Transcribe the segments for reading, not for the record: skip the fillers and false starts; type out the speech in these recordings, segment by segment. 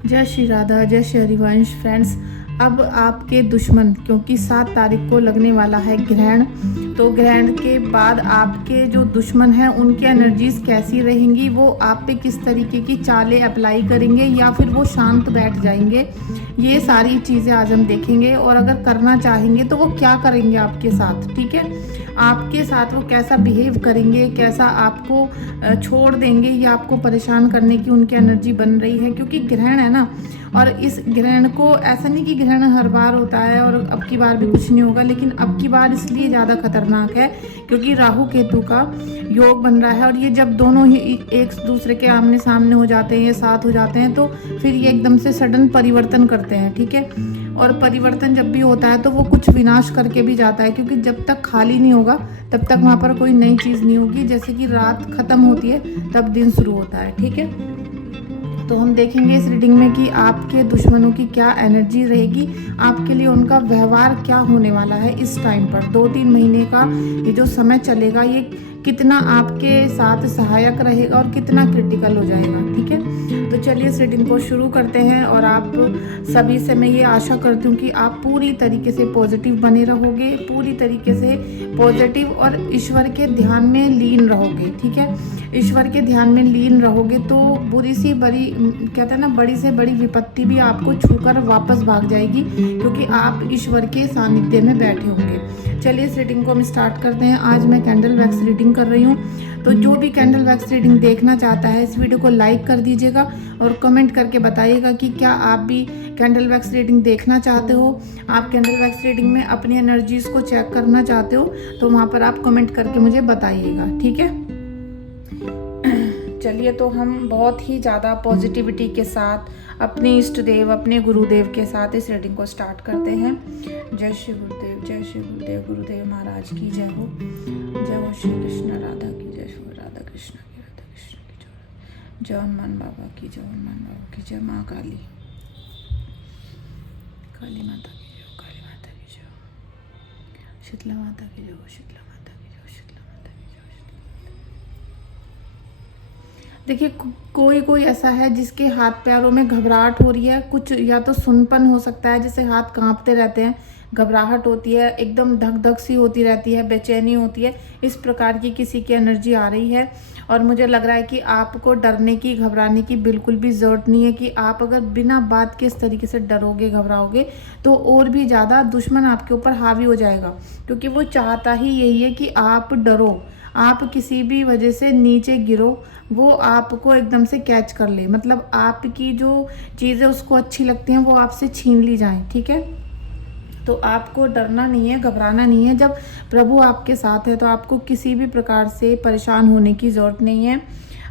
जय श्री राधा, जय श्री हरिवंश। फ्रेंड्स, अब आपके दुश्मन, क्योंकि 7 तारीख को लगने वाला है ग्रहण, तो ग्रहण के बाद आपके जो दुश्मन हैं उनकी एनर्जीज कैसी रहेंगी, वो आप पे किस तरीके की चालें अप्लाई करेंगे या फिर वो शांत बैठ जाएंगे, ये सारी चीज़ें आज हम देखेंगे। और अगर करना चाहेंगे तो वो क्या करेंगे आपके साथ, ठीक है। आपके साथ वो कैसा बिहेव करेंगे, कैसा आपको छोड़ देंगे या आपको परेशान करने की उनकी एनर्जी बन रही है, क्योंकि ग्रहण है ना। और इस ग्रहण को ऐसा नहीं कि ग्रहण हर बार होता है और अब की बार भी कुछ नहीं होगा, लेकिन अब की बार इसलिए ज़्यादा खतरनाक है क्योंकि राहु केतु का योग बन रहा है। और ये जब दोनों ही एक दूसरे के आमने सामने हो जाते हैं, ये साथ हो जाते हैं, तो फिर ये एकदम से सडन परिवर्तन करते हैं, ठीक है। और परिवर्तन जब भी होता है तो वो कुछ विनाश करके भी जाता है, क्योंकि जब तक खाली नहीं होगा तब तक वहाँ पर कोई नई चीज़ नहीं होगी। जैसे कि रात ख़त्म होती है तब दिन शुरू होता है, ठीक है। तो हम देखेंगे इस रीडिंग में कि आपके दुश्मनों की क्या एनर्जी रहेगी, आपके लिए उनका व्यवहार क्या होने वाला है इस टाइम पर। 2-3 महीने का ये जो समय चलेगा, ये कितना आपके साथ सहायक रहेगा और कितना क्रिटिकल हो जाएगा, ठीक है। तो चलिए इस रीडिंग को शुरू करते हैं। और आप सभी से मैं ये आशा करती हूँ कि आप पूरी तरीके से पॉजिटिव बने रहोगे, पूरी तरीके से पॉजिटिव और ईश्वर के ध्यान में लीन रहोगे, ठीक है। ईश्वर के ध्यान में लीन रहोगे तो बुरी सी बड़ी, कहते हैं ना, बड़ी से बड़ी विपत्ति भी आपको छूकर वापस भाग जाएगी, क्योंकि आप ईश्वर के सानिध्य में बैठे होंगे। चलिए इस रीडिंग को हम स्टार्ट करते हैं। आज मैं कैंडल वैक्स रीडिंग कर रही हूँ, तो जो भी कैंडल वैक्स रीडिंग देखना चाहता है इस वीडियो को लाइक कर दीजिएगा और कमेंट करके बताइएगा कि क्या आप भी कैंडल वैक्स रीडिंग देखना चाहते हो, आप कैंडल वैक्स रीडिंग में अपनी एनर्जीज को चेक करना चाहते हो, तो वहाँ पर आप कमेंट करके मुझे बताइएगा, ठीक है। चलिए, तो हम बहुत ही ज़्यादा पॉजिटिविटी के साथ अपने इष्ट देव, अपने गुरुदेव के साथ इस रीडिंग को स्टार्ट करते हैं। जय श्री गुरुदेव, जय श्री गुरुदेव, गुरुदेव महाराज की जय हो। जय हो श्री कृष्ण राधा की जय, श्री राधा कृष्ण की, राधा कृष्ण की जय। जय हनुमान बाबा की जय, हनुमान बाबा की जय। माँ काली, काली माता की जय, काली माता की जय। शीतला माता की जय, शीतला माता की जय, शीतला माता की जय। देखिए, कोई कोई ऐसा है जिसके हाथ पैरों में घबराहट हो रही है, कुछ या तो सुनपन हो सकता है, जैसे हाथ कांपते रहते हैं, घबराहट होती है, एकदम धक धक सी होती रहती है, बेचैनी होती है, इस प्रकार की किसी की एनर्जी आ रही है। और मुझे लग रहा है कि आपको डरने की, घबराने की बिल्कुल भी ज़रूरत नहीं है, कि आप अगर बिना बात के इस तरीके से डरोगे, घबराओगे, तो और भी ज़्यादा दुश्मन आपके ऊपर हावी हो जाएगा, क्योंकि वो चाहता ही यही है कि आप डरो, आप किसी भी वजह से नीचे गिरो, वो आपको एकदम से कैच कर ले, मतलब आपकी जो चीज़ें उसको अच्छी लगती हैं वो आपसे छीन ली जाएं, ठीक है। तो आपको डरना नहीं है, घबराना नहीं है। जब प्रभु आपके साथ है तो आपको किसी भी प्रकार से परेशान होने की ज़रूरत नहीं है।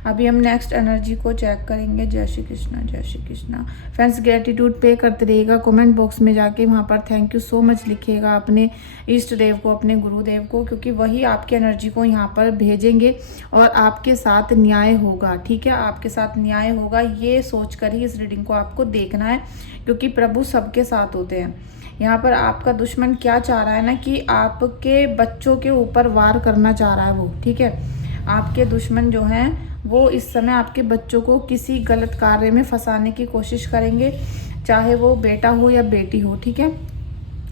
अभी हम नेक्स्ट एनर्जी को चेक करेंगे। जय श्री कृष्णा, जय श्री कृष्णा। फ्रेंड्स, ग्रेटिट्यूड पे करते रहिएगा, कमेंट बॉक्स में जाके वहाँ पर थैंक यू सो मच लिखिएगा अपने इष्ट देव को, अपने गुरुदेव को, क्योंकि वही आपकी एनर्जी को यहाँ पर भेजेंगे और आपके साथ न्याय होगा, ठीक है। आपके साथ न्याय होगा, ये सोच कर ही इस रीडिंग को आपको देखना है, क्योंकि प्रभु सबके साथ होते हैं। यहाँ पर आपका दुश्मन क्या चाह रहा है ना, कि आपके बच्चों के ऊपर वार करना चाह रहा है वो, ठीक है। आपके दुश्मन जो हैं वो इस समय आपके बच्चों को किसी गलत कार्य में फंसाने की कोशिश करेंगे, चाहे वो बेटा हो या बेटी हो, ठीक है।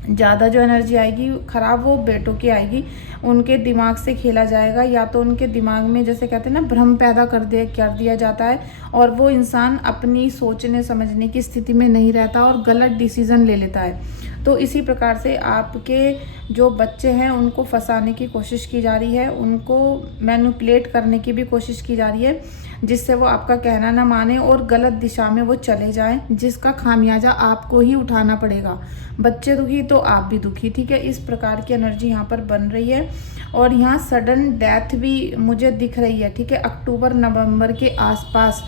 ज़्यादा जो एनर्जी आएगी ख़राब वो बेटों की आएगी, उनके दिमाग से खेला जाएगा, या तो उनके दिमाग में, जैसे कहते हैं ना, भ्रम पैदा कर दिया जाता है और वो इंसान अपनी सोचने समझने की स्थिति में नहीं रहता और गलत डिसीज़न ले लेता है। तो इसी प्रकार से आपके जो बच्चे हैं उनको फंसाने की कोशिश की जा रही है, उनको मैनिपुलेट करने की भी कोशिश की जा रही है, जिससे वो आपका कहना ना माने और गलत दिशा में वो चले जाएं, जिसका खामियाजा आपको ही उठाना पड़ेगा। बच्चे दुखी तो आप भी दुखी, ठीक है। इस प्रकार की एनर्जी यहाँ पर बन रही है। और यहाँ सडन डेथ भी मुझे दिख रही है, ठीक है। अक्टूबर नवंबर के आसपास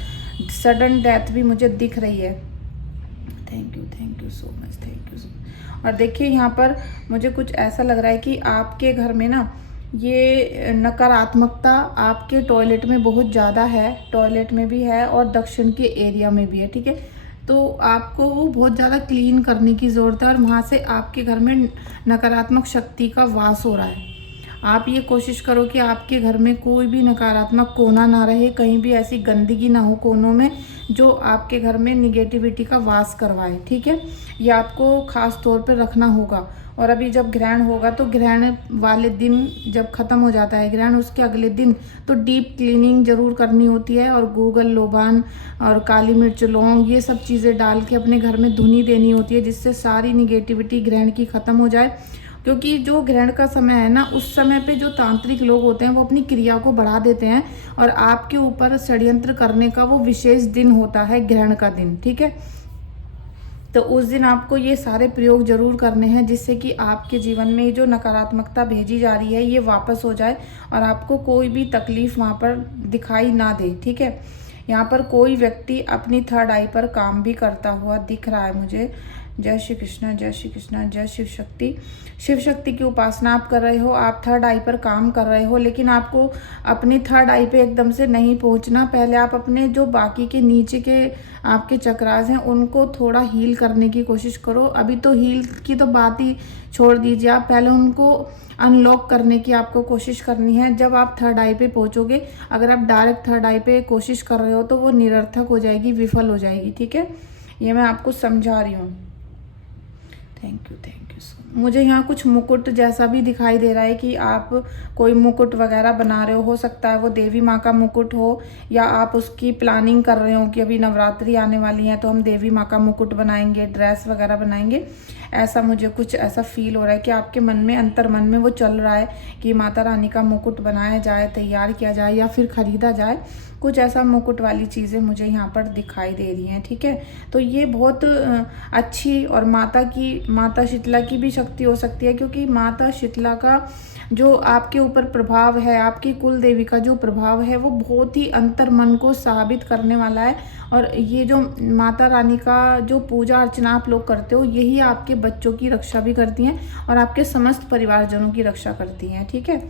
सडन डेथ भी मुझे दिख रही है। Thank you so much, thank you so much. और देखिए, यहाँ पर मुझे कुछ ऐसा लग रहा है कि आपके घर में ना ये नकारात्मकता आपके टॉयलेट में बहुत ज़्यादा है, टॉयलेट में भी है और दक्षिण के एरिया में भी है, ठीक है। तो आपको वो बहुत ज़्यादा क्लीन करने की ज़रूरत है और वहाँ से आपके घर में नकारात्मक शक्ति का वास हो रहा है। आप ये कोशिश करो कि आपके घर में कोई भी नकारात्मक कोना ना रहे, कहीं भी ऐसी गंदगी ना हो कोनों में जो आपके घर में निगेटिविटी का वास करवाए। ठीक है, ये आपको ख़ास तौर पे रखना होगा। और अभी जब ग्रहण होगा तो ग्रहण वाले दिन जब ख़त्म हो जाता है ग्रहण, उसके अगले दिन तो डीप क्लीनिंग ज़रूर करनी होती है, और गूगल लोबान और काली मिर्च लौंग ये सब चीज़ें डाल के अपने घर में धुनी देनी होती है, जिससे सारी निगेटिविटी ग्रहण की ख़त्म हो जाए। क्योंकि जो ग्रहण का समय है ना, उस समय पे जो तांत्रिक लोग होते हैं वो अपनी क्रिया को बढ़ा देते हैं, और आपके ऊपर षड्यंत्र करने का वो विशेष दिन होता है ग्रहण का दिन। ठीक है, तो उस दिन आपको ये सारे प्रयोग जरूर करने हैं, जिससे कि आपके जीवन में जो नकारात्मकता भेजी जा रही है ये वापस हो जाए और आपको कोई भी तकलीफ वहाँ पर दिखाई ना दे। ठीक है, यहाँ पर कोई व्यक्ति अपनी थर्ड आई पर काम भी करता हुआ दिख रहा है मुझे। जय श्री कृष्णा, जय श्री कृष्णा, जय शिव शक्ति। शिव शक्ति की उपासना आप कर रहे हो, आप थर्ड आई पर काम कर रहे हो, लेकिन आपको अपनी थर्ड आई पे एकदम से नहीं पहुंचना। पहले आप अपने जो बाकी के नीचे के आपके चक्रास हैं उनको थोड़ा हील करने की कोशिश करो। अभी तो हील की तो बात ही छोड़ दीजिए, आप पहले उनको अनलॉक करने की आपको कोशिश करनी है। जब आप थर्ड आई पे पहुंचोगे, अगर आप डायरेक्ट थर्ड आई पे कोशिश कर रहे हो तो वो निरर्थक हो जाएगी, विफल हो जाएगी। ठीक है, ये मैं आपको समझा रही हूँ। Thank you so much. मुझे यहाँ कुछ मुकुट जैसा भी दिखाई दे रहा है कि आप कोई मुकुट वगैरह बना रहे हो सकता है वो देवी माँ का मुकुट हो, या आप उसकी प्लानिंग कर रहे हो कि अभी नवरात्रि आने वाली है तो हम देवी माँ का मुकुट बनाएंगे, ड्रेस वगैरह बनाएंगे। ऐसा मुझे कुछ ऐसा फील हो रहा है कि आपके मन में, अंतर मन में वो चल रहा है कि माता रानी का मुकुट बनाया जाए, तैयार किया जाए या फिर खरीदा जाए। कुछ ऐसा मुकुट वाली चीज़ें मुझे यहाँ पर दिखाई दे रही हैं। ठीक है, तो ये बहुत अच्छी और माता शीतला की भी शक्ति हो सकती है, क्योंकि माता शीतला का जो आपके ऊपर प्रभाव है, आपकी कुल देवी का जो प्रभाव है वो बहुत ही अंतर मन को साबित करने वाला है। और ये जो माता रानी का जो पूजा अर्चना आप लोग करते हो, यही आपके बच्चों की रक्षा भी करती हैं और आपके समस्त परिवारजनों की रक्षा करती हैं। ठीक है,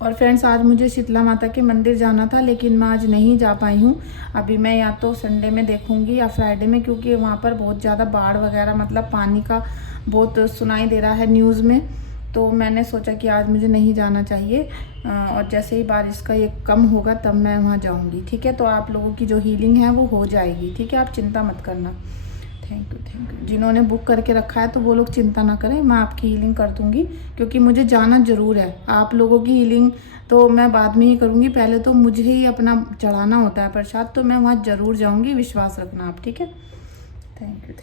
और फ्रेंड्स आज मुझे शीतला माता के मंदिर जाना था, लेकिन मैं आज नहीं जा पाई हूँ। अभी मैं या तो संडे में देखूँगी या फ्राइडे में, क्योंकि वहाँ पर बहुत ज़्यादा बाढ़ वगैरह, मतलब पानी का बहुत सुनाई दे रहा है न्यूज़ में। तो मैंने सोचा कि आज मुझे नहीं जाना चाहिए, और जैसे ही बारिश का ये कम होगा तब मैं वहाँ जाऊँगी। ठीक है, तो आप लोगों की जो हीलिंग है वो हो जाएगी। ठीक है, आप चिंता मत करना। Thank you. जिन्होंने बुक करके रखा है तो वो लोग चिंता ना करें, मैं आपकी हीलिंग कर दूंगी, क्योंकि मुझे जाना ज़रूर है। आप लोगों की हीलिंग तो मैं बाद में ही करूंगी, पहले तो मुझे ही अपना चढ़ाना होता है प्रसाद, तो मैं वहाँ ज़रूर जाऊंगी, विश्वास रखना आप। ठीक है, thank you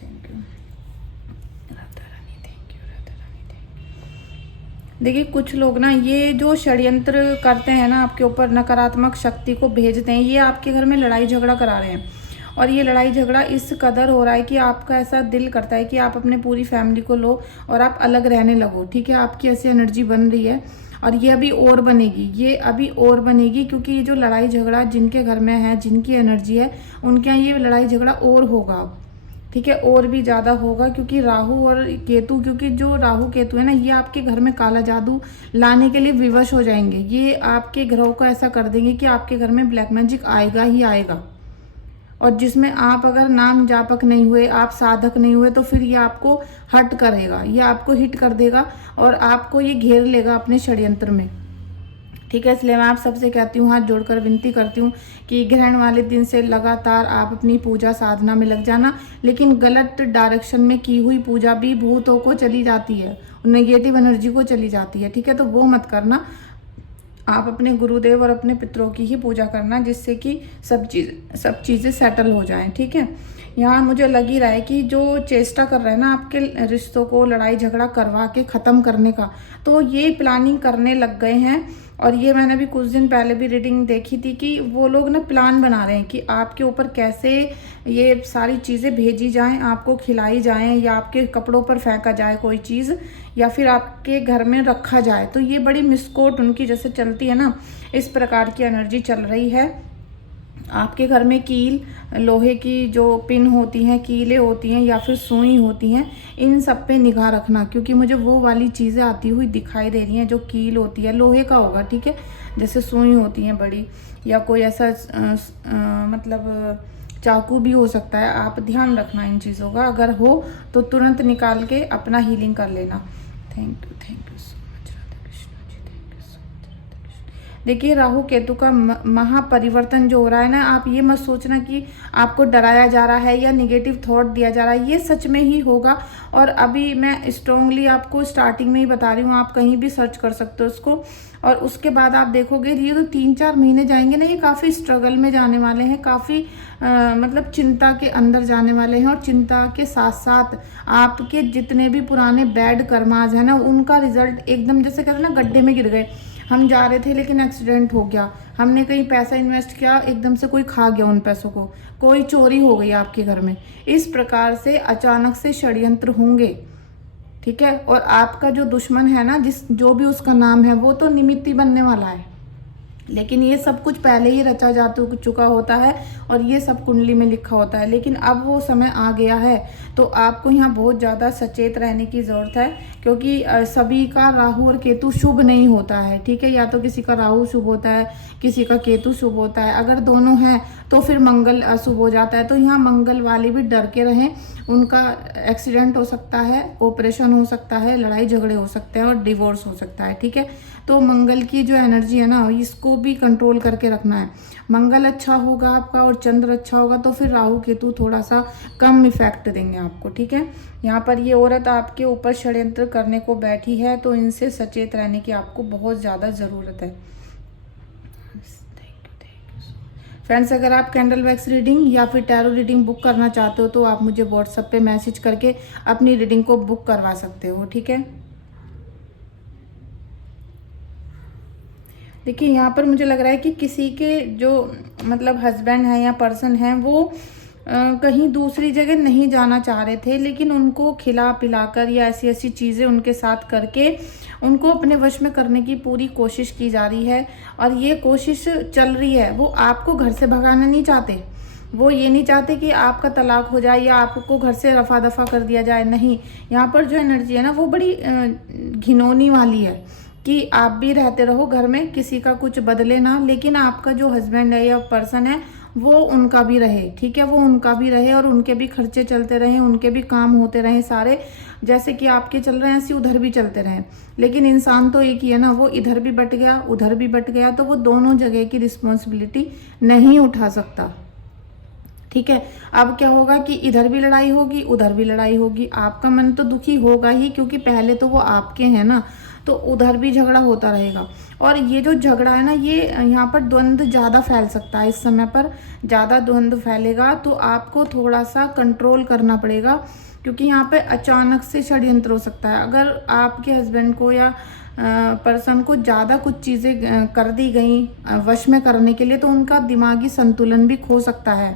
Radha Rani, thank you Radha Rani, thank you. देखिए कुछ लोग ना ये जो षड्यंत्र करते हैं ना, आपके ऊपर नकारात्मक शक्ति को भेजते हैं, ये आपके घर में लड़ाई झगड़ा करा रहे हैं। और ये लड़ाई झगड़ा इस कदर हो रहा है कि आपका ऐसा दिल करता है कि आप अपने पूरी फैमिली को लो और आप अलग रहने लगो। ठीक है, आपकी ऐसी एनर्जी बन रही है, और ये अभी और बनेगी, ये अभी और बनेगी, क्योंकि ये जो लड़ाई झगड़ा जिनके घर में है, जिनकी एनर्जी है, उनके यहाँ ये लड़ाई झगड़ा और होगा। ठीक है, और भी ज़्यादा होगा, क्योंकि राहु और केतु, क्योंकि जो राहु केतु है ना, ये आपके घर में काला जादू लाने के लिए विवश हो जाएंगे। ये आपके ग्रहों को ऐसा कर देंगे कि आपके घर में ब्लैक मैजिक आएगा ही आएगा, और जिसमें आप अगर नाम जापक नहीं हुए, आप साधक नहीं हुए, तो फिर ये आपको हट करेगा, ये आपको हिट कर देगा और आपको ये घेर लेगा अपने षड्यंत्र में। ठीक है, इसलिए मैं आप सबसे कहती हूँ, हाथ जोड़कर विनती करती हूँ कि ग्रहण वाले दिन से लगातार आप अपनी पूजा साधना में लग जाना, लेकिन गलत डायरेक्शन में की हुई पूजा भी भूतों को चली जाती है, नेगेटिव एनर्जी को चली जाती है। ठीक है, तो वो मत करना, आप अपने गुरुदेव और अपने पितरों की ही पूजा करना, जिससे कि सब चीज़ें सेटल हो जाएं। ठीक है, यहाँ मुझे लग ही रहा है कि जो चेष्टा कर रहे हैं ना आपके रिश्तों को लड़ाई झगड़ा करवा के ख़त्म करने का, तो ये प्लानिंग करने लग गए हैं। और ये मैंने भी कुछ दिन पहले भी रीडिंग देखी थी कि वो लोग ना प्लान बना रहे हैं कि आपके ऊपर कैसे ये सारी चीज़ें भेजी जाएं, आपको खिलाई जाएं, या आपके कपड़ों पर फेंका जाए कोई चीज़, या फिर आपके घर में रखा जाए। तो ये बड़ी मिसकोट उनकी जैसे चलती है ना, इस प्रकार की एनर्जी चल रही है। आपके घर में कील, लोहे की जो पिन होती हैं, कीलें होती हैं, या फिर सुई होती हैं, इन सब पे निगाह रखना, क्योंकि मुझे वो वाली चीज़ें आती हुई दिखाई दे रही हैं। जो कील होती है लोहे का होगा, ठीक है, जैसे सुई होती हैं बड़ी, या कोई ऐसा मतलब चाकू भी हो सकता है। आप ध्यान रखना इन चीज़ों का, अगर हो तो तुरंत निकाल के अपना हीलिंग कर लेना। Thank you so much. देखिए राहु केतु का महापरिवर्तन जो हो रहा है ना, आप ये मत सोचना कि आपको डराया जा रहा है या निगेटिव थॉट दिया जा रहा है, ये सच में ही होगा। और अभी मैं स्ट्रांगली आपको स्टार्टिंग में ही बता रही हूँ, आप कहीं भी सर्च कर सकते हो उसको। और उसके बाद आप देखोगे ये तो 3-4 महीने जाएंगे ना, ये काफ़ी स्ट्रगल में जाने वाले हैं, काफ़ी मतलब चिंता के अंदर जाने वाले हैं। और चिंता के साथ साथ आपके जितने भी पुराने बैड कर्माज है ना, उनका रिजल्ट एकदम जैसे कहते हैं ना गड्ढे में गिर गए। हम जा रहे थे लेकिन एक्सीडेंट हो गया, हमने कहीं पैसा इन्वेस्ट किया, एकदम से कोई खा गया उन पैसों को, कोई चोरी हो गई आपके घर में। इस प्रकार से अचानक से षड्यंत्र होंगे, ठीक है। और आपका जो दुश्मन है ना, जो भी उसका नाम है, वो तो निमित्त ही बनने वाला है, लेकिन ये सब कुछ पहले ही रचा जा चुका होता है और ये सब कुंडली में लिखा होता है। लेकिन अब वो समय आ गया है, तो आपको यहाँ बहुत ज़्यादा सचेत रहने की ज़रूरत है, क्योंकि सभी का राहु और केतु शुभ नहीं होता है, ठीक है। या तो किसी का राहु शुभ होता है, किसी का केतु शुभ होता है, अगर दोनों हैं तो फिर मंगल अशुभ हो जाता है। तो यहाँ मंगल वाले भी डर के रहें, उनका एक्सीडेंट हो सकता है, ऑपरेशन हो सकता है, लड़ाई झगड़े हो सकते हैं और डिवोर्स हो सकता है, ठीक है। तो मंगल की जो एनर्जी है ना, इसको भी कंट्रोल करके रखना है। मंगल अच्छा होगा आपका और चंद्र अच्छा होगा तो फिर राहु केतु थोड़ा सा कम इफेक्ट देंगे आपको, ठीक है। यहाँ पर ये औरत आपके ऊपर षड्यंत्र करने को बैठी है, तो इनसे सचेत रहने की आपको बहुत ज़्यादा ज़रूरत है। फ्रेंड्स, अगर आप कैंडल वैक्स रीडिंग या फिर टैरो रीडिंग बुक करना चाहते हो तो आप मुझे व्हाट्सएप पे मैसेज करके अपनी रीडिंग को बुक करवा सकते हो, ठीक है। देखिए यहाँ पर मुझे लग रहा है कि किसी के जो मतलब हस्बैंड है या पर्सन है, वो कहीं दूसरी जगह नहीं जाना चाह रहे थे, लेकिन उनको खिला पिलाकर या ऐसी ऐसी चीज़ें उनके साथ करके उनको अपने वश में करने की पूरी कोशिश की जा रही है। और ये कोशिश चल रही है, वो आपको घर से भगाना नहीं चाहते, वो ये नहीं चाहते कि आपका तलाक हो जाए या आपको घर से रफा दफा कर दिया जाए, नहीं। यहाँ पर जो एनर्जी है ना, वो बड़ी घिनौनी वाली है कि आप भी रहते रहो घर में, किसी का कुछ बदले ना, लेकिन आपका जो हस्बैंड है या पर्सन है वो उनका भी रहे, ठीक है। वो उनका भी रहे और उनके भी खर्चे चलते रहें, उनके भी काम होते रहें सारे, जैसे कि आपके चल रहे हैं ऐसे उधर भी चलते रहें। लेकिन इंसान तो एक ही है ना, वो इधर भी बट गया उधर भी बट गया, तो वो दोनों जगह की रिस्पॉन्सिबिलिटी नहीं उठा सकता, ठीक है। अब क्या होगा कि इधर भी लड़ाई होगी उधर भी लड़ाई होगी, आपका मन तो दुखी होगा ही, क्योंकि पहले तो वो आपके हैं ना, तो उधर भी झगड़ा होता रहेगा। और ये जो झगड़ा है ना, ये यहाँ पर द्वंद्व ज़्यादा फैल सकता है, इस समय पर ज़्यादा द्वंद्व फैलेगा, तो आपको थोड़ा सा कंट्रोल करना पड़ेगा, क्योंकि यहाँ पे अचानक से षड्यंत्र हो सकता है। अगर आपके हस्बैंड को या पर्सन को ज़्यादा कुछ चीज़ें कर दी गई वश में करने के लिए, तो उनका दिमागी संतुलन भी खो सकता है।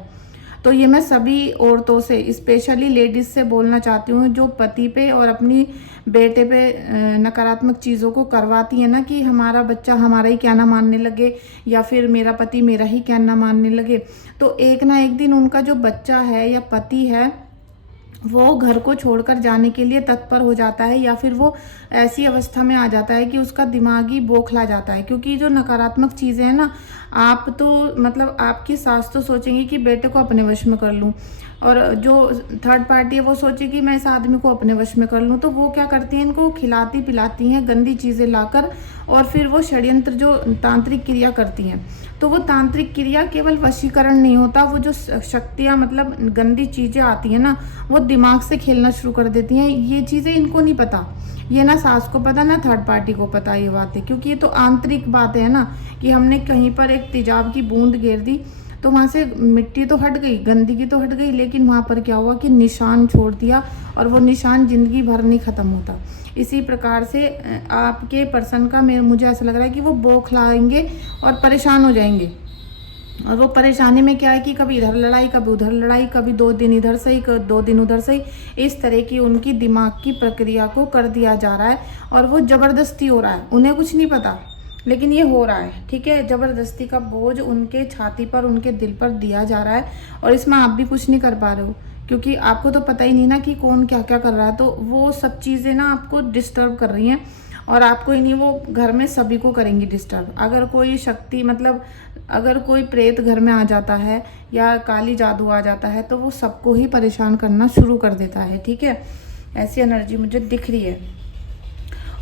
तो ये मैं सभी औरतों से, स्पेशली लेडीज़ से बोलना चाहती हूँ, जो पति पे और अपनी बेटे पे नकारात्मक चीज़ों को करवाती है ना, कि हमारा बच्चा हमारा ही कहना मानने लगे या फिर मेरा पति मेरा ही कहना मानने लगे, तो एक ना एक दिन उनका जो बच्चा है या पति है वो घर को छोड़कर जाने के लिए तत्पर हो जाता है, या फिर वो ऐसी अवस्था में आ जाता है कि उसका दिमागी बौखला जाता है। क्योंकि जो नकारात्मक चीज़ें हैं ना, आप तो मतलब आपकी सास तो सोचेंगी कि बेटे को अपने वश में कर लूँ, और जो थर्ड पार्टी है वो सोचेगी मैं इस आदमी को अपने वश में कर लूँ। तो वो क्या करती हैं, इनको खिलाती पिलाती हैं गंदी चीज़ें लाकर, और फिर वो षड्यंत्र जो तांत्रिक क्रिया करती हैं। तो वो तांत्रिक क्रिया केवल वशीकरण नहीं होता, वो जो शक्तियाँ मतलब गंदी चीज़ें आती हैं ना, वो दिमाग से खेलना शुरू कर देती हैं। ये चीज़ें इनको नहीं पता, ये ना सास को पता ना थर्ड पार्टी को पता ये बातें, क्योंकि ये तो आंतरिक बातें है ना, कि हमने कहीं पर एक तेजाब की बूंद घेर दी तो वहाँ से मिट्टी तो हट गई, गंदगी तो हट गई, लेकिन वहाँ पर क्या हुआ कि निशान छोड़ दिया, और वो निशान ज़िंदगी भर नहीं ख़त्म होता। इसी प्रकार से आपके पर्सन का मुझे ऐसा लग रहा है कि वो बौखलाएंगे और परेशान हो जाएंगे। और वो परेशानी में क्या है कि कभी इधर लड़ाई कभी उधर लड़ाई, कभी 2 दिन इधर सही 2 दिन उधर सही, इस तरह की उनकी दिमाग की प्रक्रिया को कर दिया जा रहा है। और वो ज़बरदस्ती हो रहा है, उन्हें कुछ नहीं पता, लेकिन ये हो रहा है, ठीक है। ज़बरदस्ती का बोझ उनके छाती पर, उनके दिल पर दिया जा रहा है, और इसमें आप भी कुछ नहीं कर पा रहे हो, क्योंकि आपको तो पता ही नहीं ना कि कौन क्या क्या कर रहा है। तो वो सब चीज़ें ना आपको डिस्टर्ब कर रही हैं, और आपको ही नहीं, वो घर में सभी को करेंगी डिस्टर्ब। अगर कोई शक्ति मतलब अगर कोई प्रेत घर में आ जाता है या काली जादू आ जाता है, तो वो सबको ही परेशान करना शुरू कर देता है, ठीक है। ऐसी एनर्जी मुझे दिख रही है।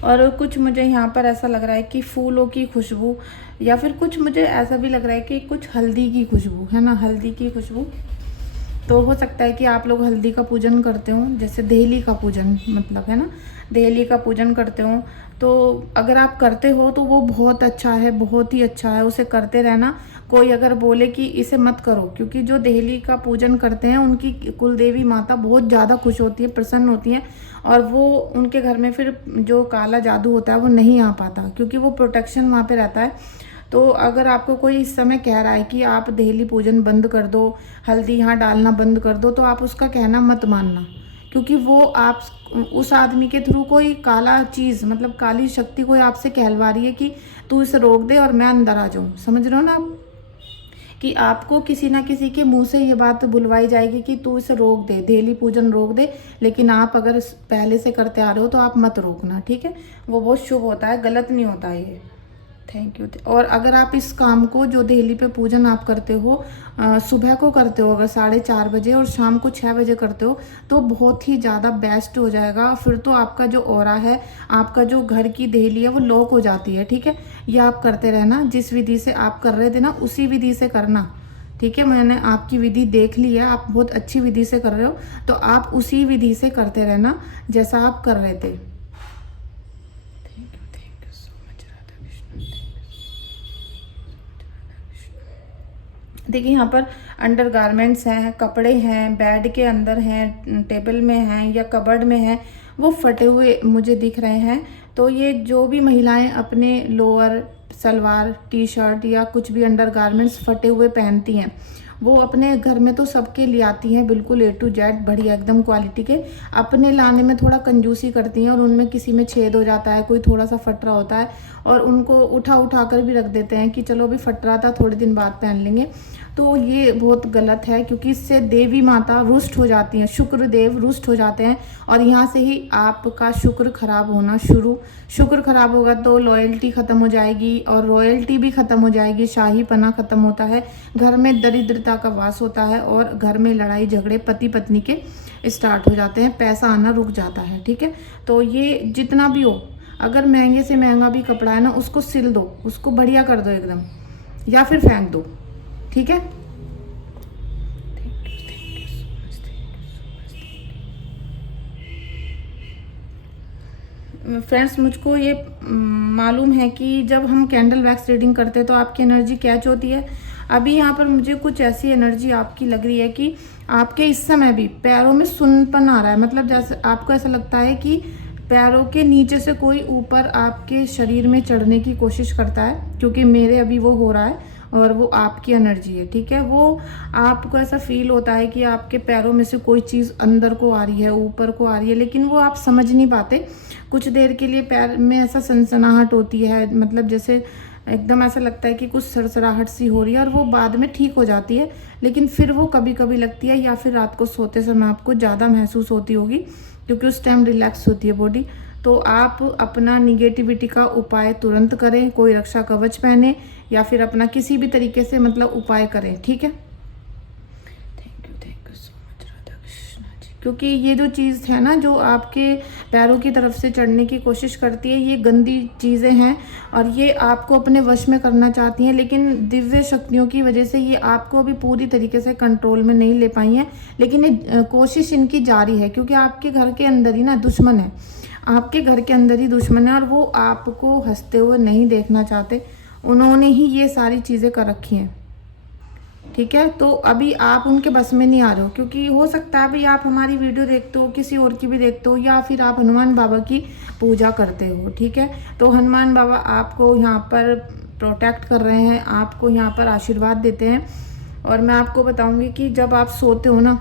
और कुछ मुझे यहाँ पर ऐसा लग रहा है कि फूलों की खुशबू, या फिर कुछ मुझे ऐसा भी लग रहा है कि कुछ हल्दी की खुशबू है ना, हल्दी की खुशबू। तो हो सकता है कि आप लोग हल्दी का पूजन करते हो, जैसे देहली का पूजन मतलब है ना, देहली का पूजन करते हो। तो अगर आप करते हो तो वो बहुत अच्छा है, बहुत ही अच्छा है, उसे करते रहना। कोई अगर बोले कि इसे मत करो, क्योंकि जो देहली का पूजन करते हैं उनकी कुल देवी माता बहुत ज़्यादा खुश होती है, प्रसन्न होती है, और वो उनके घर में फिर जो काला जादू होता है वो नहीं आ पाता, क्योंकि वो प्रोटेक्शन वहाँ पे रहता है। तो अगर आपको कोई इस समय कह रहा है कि आप देहली पूजन बंद कर दो, हल्दी यहाँ डालना बंद कर दो, तो आप उसका कहना मत मानना, क्योंकि वो आप उस आदमी के थ्रू कोई काला चीज़ मतलब काली शक्ति कोई आपसे कहलवा रही है कि तू इसे रोक दे और मैं अंदर आ जाऊँ। समझ रहे हो ना आप, कि आपको किसी ना किसी के मुंह से ये बात बुलवाई जाएगी कि तू इसे रोक दे, देहली पूजन रोक दे, लेकिन आप अगर पहले से करते आ रहे हो तो आप मत रोकना, ठीक है। वो बहुत शुभ होता है, गलत नहीं होता है ये। Thank you. और अगर आप इस काम को जो देहली पे पूजन आप करते हो सुबह को करते हो, अगर 4:30 बजे और शाम को 6 बजे करते हो, तो बहुत ही ज़्यादा बेस्ट हो जाएगा। फिर तो आपका जो ऑरा है, आपका जो घर की देहली है वो लॉक हो जाती है, ठीक है। ये आप करते रहना, जिस विधि से आप कर रहे थे ना उसी विधि से करना, ठीक है। मैंने आपकी विधि देख ली है, आप बहुत अच्छी विधि से कर रहे हो, तो आप उसी विधि से करते रहना जैसा आप कर रहे थे। Thank you so much Radha Krishna. देखिए यहाँ पर अंडर गारमेंट्स हैं, कपड़े हैं, बेड के अंदर हैं, टेबल में हैं या कबर्ड में हैं, वो फटे हुए मुझे दिख रहे हैं। तो ये जो भी महिलाएं अपने लोअर, सलवार, टी शर्ट या कुछ भी अंडर गारमेंट्स फटे हुए पहनती हैं, वो अपने घर में तो सबके ले आती हैं बिल्कुल A to Z बढ़िया एकदम क्वालिटी के। अपने लाने में थोड़ा कंजूसी करती हैं और उनमें किसी में छेद हो जाता है, कोई थोड़ा सा फट रहा होता है, और उनको उठा उठा कर भी रख देते हैं कि चलो अभी फट रहा था थोड़े दिन बाद पहन लेंगे। तो ये बहुत गलत है, क्योंकि इससे देवी माता रुष्ट हो जाती हैं, शुक्र देव रुष्ट हो जाते हैं, और यहाँ से ही आपका शुक्र खराब होना शुक्र खराब होगा तो लॉयल्टी ख़त्म हो जाएगी, और रॉयल्टी भी ख़त्म हो जाएगी, शाही पना ख़त्म होता है, घर में दरिद्रता का वास होता है, और घर में लड़ाई झगड़े पति पत्नी के स्टार्ट हो जाते हैं, पैसा आना रुक जाता है, ठीक है। तो ये जितना भी हो, अगर महंगे से महंगा भी कपड़ा है ना, उसको सिल दो, उसको बढ़िया कर दो एकदम, या फिर फेंक दो, ठीक है। फ्रेंड्स, मुझको ये मालूम है कि जब हम कैंडल वैक्स रीडिंग करते हैं तो आपकी एनर्जी कैच होती है। अभी यहाँ पर मुझे कुछ ऐसी एनर्जी आपकी लग रही है कि आपके इस समय भी पैरों में सुन्नपन आ रहा है, मतलब जैसे आपको ऐसा लगता है कि पैरों के नीचे से कोई ऊपर आपके शरीर में चढ़ने की कोशिश करता है, क्योंकि मेरे अभी वो हो रहा है, और वो आपकी एनर्जी है, ठीक है। वो आपको ऐसा फील होता है कि आपके पैरों में से कोई चीज़ अंदर को आ रही है, ऊपर को आ रही है, लेकिन वो आप समझ नहीं पाते। कुछ देर के लिए पैर में ऐसा सनसनाहट होती है, मतलब जैसे एकदम ऐसा लगता है कि कुछ सरसराहट सी हो रही है, और वो बाद में ठीक हो जाती है, लेकिन फिर वो कभी कभी लगती है, या फिर रात को सोते समय आपको ज़्यादा महसूस होती होगी, क्योंकि उस टाइम रिलैक्स होती है बॉडी। तो आप अपना निगेटिविटी का उपाय तुरंत करें, कोई रक्षा कवच पहने, या फिर अपना किसी भी तरीके से मतलब उपाय करें, ठीक है। Thank you so much Radha Krishna ji. क्योंकि ये जो चीज़ है ना, जो आपके पैरों की तरफ से चढ़ने की कोशिश करती है, ये गंदी चीज़ें हैं, और ये आपको अपने वश में करना चाहती हैं, लेकिन दिव्य शक्तियों की वजह से ये आपको अभी पूरी तरीके से कंट्रोल में नहीं ले पाई हैं। लेकिन ये कोशिश इनकी जारी है, क्योंकि आपके घर के अंदर ही ना दुश्मन है, आपके घर के अंदर ही दुश्मन है, और वो आपको हंसते हुए नहीं देखना चाहते, उन्होंने ही ये सारी चीज़ें कर रखी हैं, ठीक है। तो अभी आप उनके बस में नहीं आ रहे हो, क्योंकि हो सकता है अभी आप हमारी वीडियो देखते हो, किसी और की भी देखते हो, या फिर आप हनुमान बाबा की पूजा करते हो, ठीक है। तो हनुमान बाबा आपको यहाँ पर प्रोटेक्ट कर रहे हैं, आपको यहाँ पर आशीर्वाद देते हैं। और मैं आपको बताऊँगी कि जब आप सोते हो ना,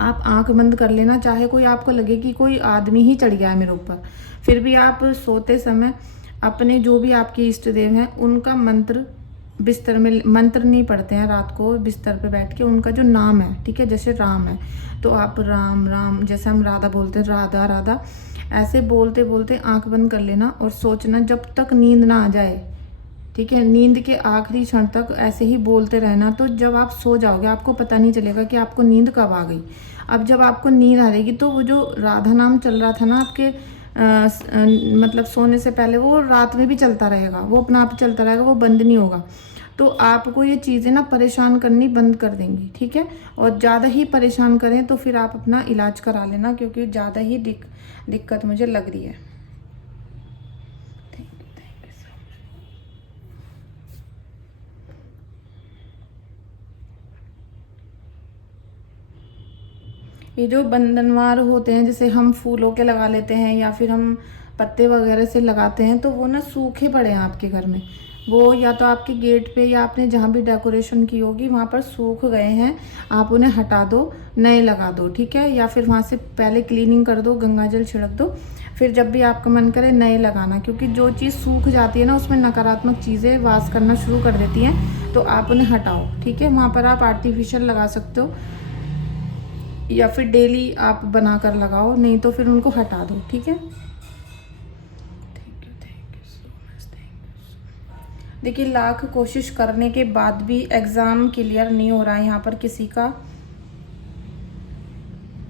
आप आंख बंद कर लेना, चाहे कोई आपको लगे कि कोई आदमी ही चढ़ गया है मेरे ऊपर, फिर भी आप सोते समय अपने जो भी आपके इष्ट देव हैं उनका मंत्र बिस्तर में, मंत्र नहीं पढ़ते हैं रात को बिस्तर पे बैठ के, उनका जो नाम है, ठीक है, जैसे राम है तो आप राम राम, जैसे हम राधा बोलते हैं राधा राधा, ऐसे बोलते बोलते आंख बंद कर लेना और सोचना जब तक नींद ना आ जाए, ठीक है। नींद के आखिरी क्षण तक ऐसे ही बोलते रहना, तो जब आप सो जाओगे आपको पता नहीं चलेगा कि आपको नींद कब आ गई। अब जब आपको नींद आ रहेगी तो वो जो राधा नाम चल रहा था ना आपके मतलब सोने से पहले वो रात में भी चलता रहेगा, वो अपना आप चलता रहेगा, वो बंद नहीं होगा। तो आपको ये चीज़ें ना परेशान करनी बंद कर देंगी, ठीक है। और ज़्यादा ही परेशान करें तो फिर आप अपना इलाज करा लेना, क्योंकि ज़्यादा ही दिक्कत मुझे लग रही है। ये जो बंधनवार होते हैं, जैसे हम फूलों के लगा लेते हैं या फिर हम पत्ते वगैरह से लगाते हैं, तो वो ना सूखे पड़े हैं आपके घर में। वो या तो आपके गेट पे या आपने जहाँ भी डेकोरेशन की होगी वहाँ पर सूख गए हैं, आप उन्हें हटा दो, नए लगा दो, ठीक है। या फिर वहाँ से पहले क्लीनिंग कर दो, गंगा जल छिड़क दो, फिर जब भी आपका मन करे नए लगाना। क्योंकि जो चीज़ सूख जाती है ना, उसमें नकारात्मक चीज़ें वास करना शुरू कर देती हैं, तो आप उन्हें हटाओ, ठीक है। वहाँ पर आप आर्टिफिशियल लगा सकते हो या फिर डेली आप बना कर लगाओ, नहीं तो फिर उनको हटा दो, ठीक है। थैंक यू सो मच, देखिए लाख कोशिश करने के बाद भी एग्ज़ाम क्लियर नहीं हो रहा है यहाँ पर किसी का।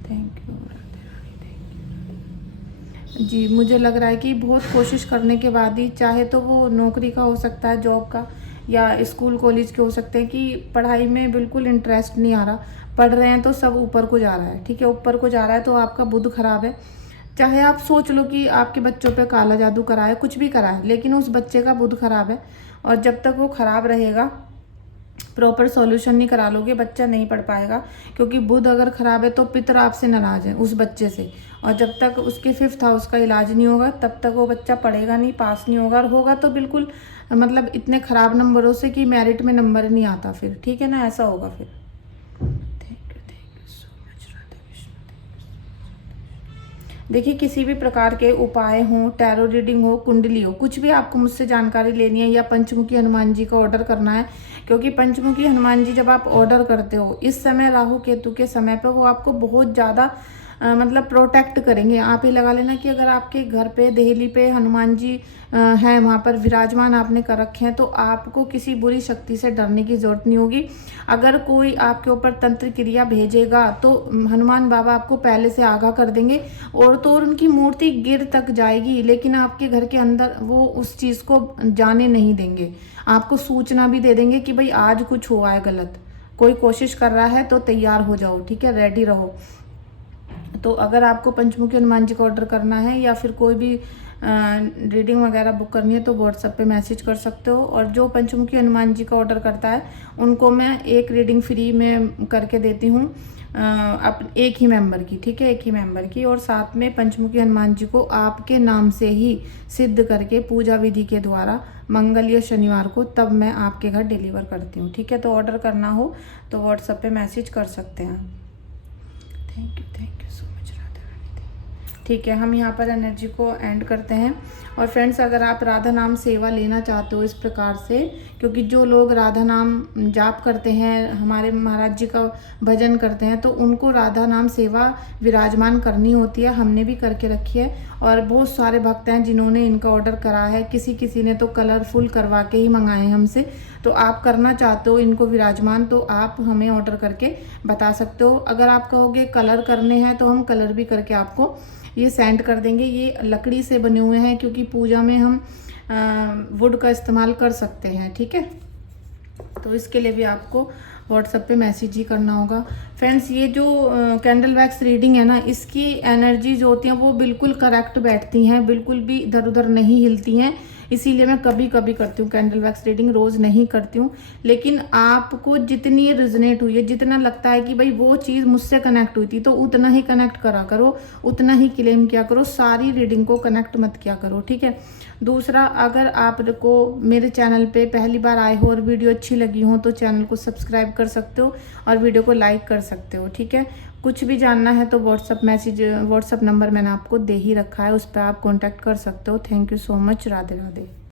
थैंक यू जी। मुझे लग रहा है कि बहुत कोशिश करने के बाद ही, चाहे तो वो नौकरी का हो सकता है, जॉब का, या स्कूल कॉलेज के हो सकते हैं, कि पढ़ाई में बिल्कुल इंटरेस्ट नहीं आ रहा। पढ़ रहे हैं तो सब ऊपर को जा रहा है, ठीक है, ऊपर को जा रहा है, तो आपका बुध खराब है। चाहे आप सोच लो कि आपके बच्चों पे काला जादू करा है, कुछ भी करा है, लेकिन उस बच्चे का बुध खराब है। और जब तक वो खराब रहेगा, प्रॉपर सॉल्यूशन नहीं करा लोगे, बच्चा नहीं पढ़ पाएगा। क्योंकि बुध अगर खराब है तो पितर आपसे नाराज है, उस बच्चे से। और जब तक उसके 5th हाउस का इलाज नहीं होगा, तब तक वो बच्चा पढ़ेगा नहीं, पास नहीं होगा। और होगा तो बिल्कुल मतलब इतने ख़राब नंबरों से कि मेरिट में नंबर नहीं आता फिर, ठीक है ना, ऐसा होगा फिर। Thank you so much Radhe Krishna. देखिए किसी भी प्रकार के उपाय हों, टैरो रीडिंग हो, कुंडली हो, कुछ भी आपको मुझसे जानकारी लेनी है या पंचमुखी हनुमान जी का ऑर्डर करना है, क्योंकि पंचमुखी हनुमान जी जब आप ऑर्डर करते हो इस समय राहु केतु के समय पर, वो आपको बहुत ज़्यादा मतलब प्रोटेक्ट करेंगे। आप ये लगा लेना कि अगर आपके घर पे देहली पे हनुमान जी हैं, वहाँ पर विराजमान आपने कर रखे हैं, तो आपको किसी बुरी शक्ति से डरने की ज़रूरत नहीं होगी। अगर कोई आपके ऊपर तंत्र क्रिया भेजेगा तो हनुमान बाबा आपको पहले से आगाह कर देंगे, और तो और उनकी मूर्ति गिर तक जाएगी, लेकिन आपके घर के अंदर वो उस चीज़ को जाने नहीं देंगे। आपको सूचना भी दे देंगे कि भाई आज कुछ हुआ है गलत, कोई कोशिश कर रहा है तो तैयार हो जाओ, ठीक है, रेडी रहो। तो अगर आपको पंचमुखी हनुमान जी का ऑर्डर करना है या फिर कोई भी रीडिंग वगैरह बुक करनी है, तो व्हाट्सएप पे मैसेज कर सकते हो। और जो पंचमुखी हनुमान जी का ऑर्डर करता है उनको मैं एक रीडिंग फ्री में करके देती हूँ, एक ही मेंबर की, ठीक है, एक ही मेंबर की। और साथ में पंचमुखी हनुमान जी को आपके नाम से ही सिद्ध करके पूजा विधि के द्वारा मंगल या शनिवार को तब मैं आपके घर डिलीवर करती हूँ, ठीक है। तो ऑर्डर करना हो तो व्हाट्सएप पे मैसेज कर सकते हैं। Thank you so much Radha Rani. ठीक है, हम यहाँ पर एनर्जी को एंड करते हैं। और फ्रेंड्स, अगर आप राधा नाम सेवा लेना चाहते हो इस प्रकार से, क्योंकि जो लोग राधा नाम जाप करते हैं, हमारे महाराज जी का भजन करते हैं, तो उनको राधा नाम सेवा विराजमान करनी होती है। हमने भी करके रखी है और बहुत सारे भक्त हैं जिन्होंने इनका ऑर्डर करा है। किसी ने तो कलरफुल करवा के ही मंगाए हमसे। तो आप करना चाहते हो इनको विराजमान, तो आप हमें ऑर्डर करके बता सकते हो। अगर आप कहोगे कलर करने हैं तो हम कलर भी करके आपको ये सेंड कर देंगे। ये लकड़ी से बने हुए हैं, क्योंकि पूजा में हम वुड का इस्तेमाल कर सकते हैं, ठीक है। तो इसके लिए भी आपको व्हाट्सएप पे मैसेज ही करना होगा। फ्रेंड्स, ये जो कैंडल वैक्स रीडिंग है ना, इसकी एनर्जी जो होती हैं वो बिल्कुल करेक्ट बैठती हैं, बिल्कुल भी इधर उधर नहीं हिलती हैं। इसीलिए मैं कभी कभी करती हूँ कैंडल वैक्स रीडिंग, रोज़ नहीं करती हूँ। लेकिन आपको जितनी रिजनेट हुई है, जितना लगता है कि भाई वो चीज़ मुझसे कनेक्ट हुई थी, तो उतना ही कनेक्ट करा करो, उतना ही क्लेम किया करो। सारी रीडिंग को कनेक्ट मत किया करो, ठीक है। दूसरा, अगर आपको मेरे चैनल पे पहली बार आए हो और वीडियो अच्छी लगी हो तो चैनल को सब्सक्राइब कर सकते हो और वीडियो को लाइक कर सकते हो, ठीक है। कुछ भी जानना है तो व्हाट्सअप नंबर मैंने आपको दे ही रखा है, उस पर आप कांटेक्ट कर सकते हो। Thank you so much. Radhe Radhe.